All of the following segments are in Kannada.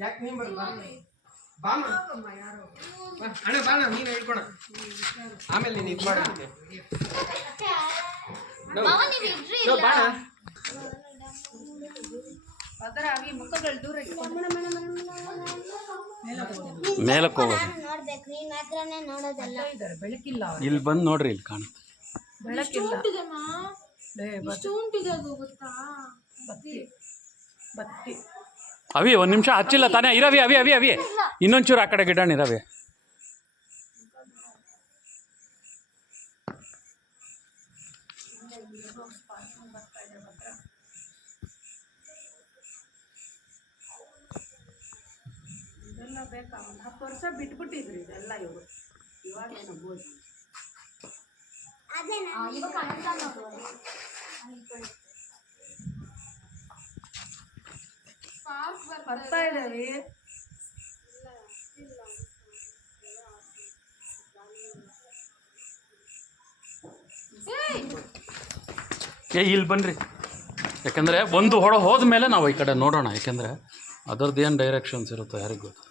ಯಾಕೆ ನೀನ್ ಬರಲ್ಲ ಬಾಮ ಅಣ್ಣ ಬಾಣ ನೀನು ಹೇಳ್ಕೊಣ ಆಮೇಲೆ ನೀನು ಇದು ಮಾಡಿ ಬಾಣ ಮೇಲಕ್ಕೆ ಹೋಗೋದು ಇಲ್ಲಿ ಬಂದು ನೋಡ್ರಿ ಇಲ್ಲಿ ಕಾಣುತ್ತೆ ಅವಿ ಒಂದು ನಿಮಿಷ ಹಚ್ಚಿಲ್ಲ ತಾನೇ ಇರವಿ ಅವಿ ಅವಿ ಅವಿ ಇನ್ನೊಂಚೂರು ಆ ಕಡೆ ಗಿಡಣ ಇರವಿ ಇದೆಲ್ಲ ಬೇಕಾ ಒಂದು 10 ವರ್ಷ ಬಿಟ್ಬಿಟ್ಟಿದ್ರಿ ಇದೆಲ್ಲ ಇವರು ಇವಾಗ ಏನಬಹುದು ಬರ್ತಾ ಇದ್ದಾವೆ ಇಲ್ಲಿ ಬನ್ನಿರಿ ಯಾಕಂದರೆ ಒಂದು ಹೊಡ ಹೋದ್ಮೇಲೆ ನಾವು ಈ ಕಡೆ ನೋಡೋಣ ಯಾಕೆಂದರೆ ಅದರದ್ದು ಏನು ಡೈರೆಕ್ಷನ್ಸ್ ಇರುತ್ತೋ ಯಾರಿಗೂ ಗೊತ್ತು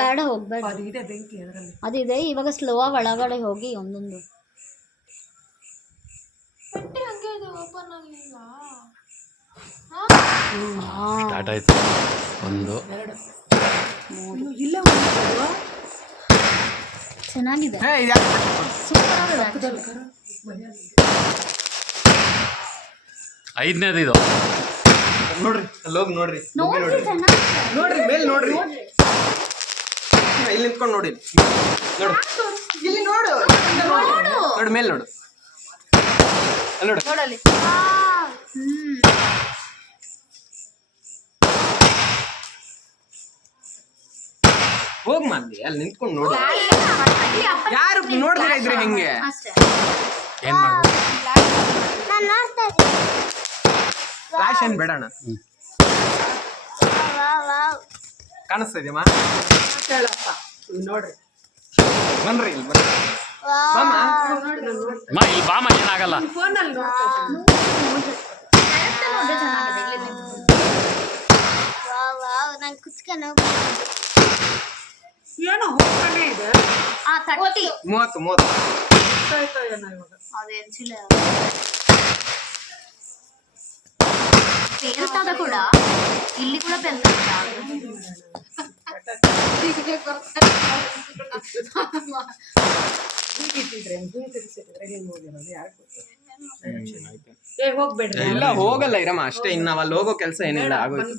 ಬೇಡ ಹೋಗ್ಬೇಡ ಅದಿದೆ ಇವಾಗ ಸ್ಲೋ ಆಗಿ ಒಳಗಡೆ ಹೋಗಿ ಒಂದೊಂದು ಸ್ಟಾರ್ಟ್ ಆಯ್ತು 1 2 ಚೆನ್ನಾಗಿದೆ ಐದನೇದು ಇದು ನೋಡ್ರಿ ಅಲ್ಲಿ ಹೋಗಿ ನೋಡ್ರಿ ನೋಡ್ರಿ ಮೇಲೆ ನೋಡ್ರಿ ಇಲ್ಲಿ ನಿಂತ್ಕೊಂಡು ನೋಡಿ ನೋಡು ಇಲ್ಲಿ ನೋಡು ನೋಡು ಮೇಲೆ ನೋಡು ಅಲ್ಲಿ ನೋಡು ನೋಡಲಿ ಹೋಗ್ ಮಂದಿ ಅಲ್ಲಿ ನಿಂತ್ಕೊಂಡು ನೋಡು ಯಾರು ನೋಡ್ತಾ ಇದ್ರೆ ಹೆಂಗೆ ಏನು ಮಾಡ್ಬೋದು ಫ್ಲಾಶ್ ಏನ್ ಬೇಡಣ ಕಾಣಿಸ್ತಾ ಇದೆಯಮ್ಮ ಹೇಳಪ್ಪ ನೋಡ್ರಿ ಬನ್ರಿ ಇಲ್ಲಿ ಬನ್ರಿ ಬಾಮ ಇಲ್ಲಿ ಬಾಮ ಏನಾಗಲ್ಲ ಫೋನಲ್ಲಿ ಏನೋ ಹೋಗ್ತಾನೆ ಇದೆ 30 ಏನೋ ಇವಾಗ పేరుతాద కూడా ఇల్లు కూడా పెరుగుతా ಹೋಗಲ್ಲ ಇರಮ್ಮ ಅಷ್ಟೇ ಇನ್ನು ಅಲ್ಲಿ ಹೋಗೋ ಕೆಲಸ ಏನಿಲ್ಲ ಆಗೋಯ್ತು